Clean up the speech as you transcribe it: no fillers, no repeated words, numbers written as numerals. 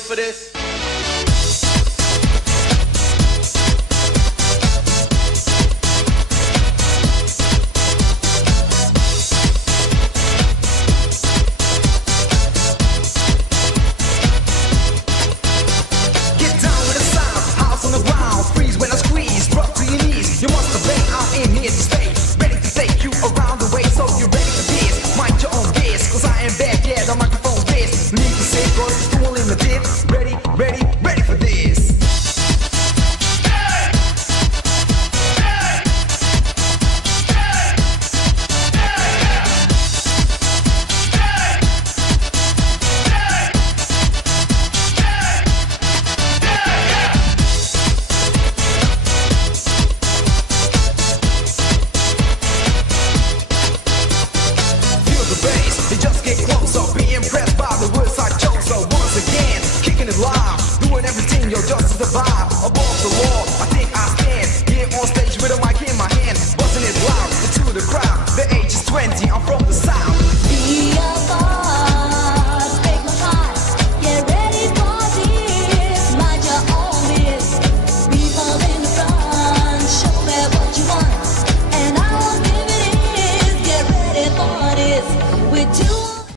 for this? You must have been out in here to stay, ready to take you around the way. So you ready for this? Mind your own biz, cause I am back, yeah, the microphone is. Need to say, cause it's too limited. Ready for this.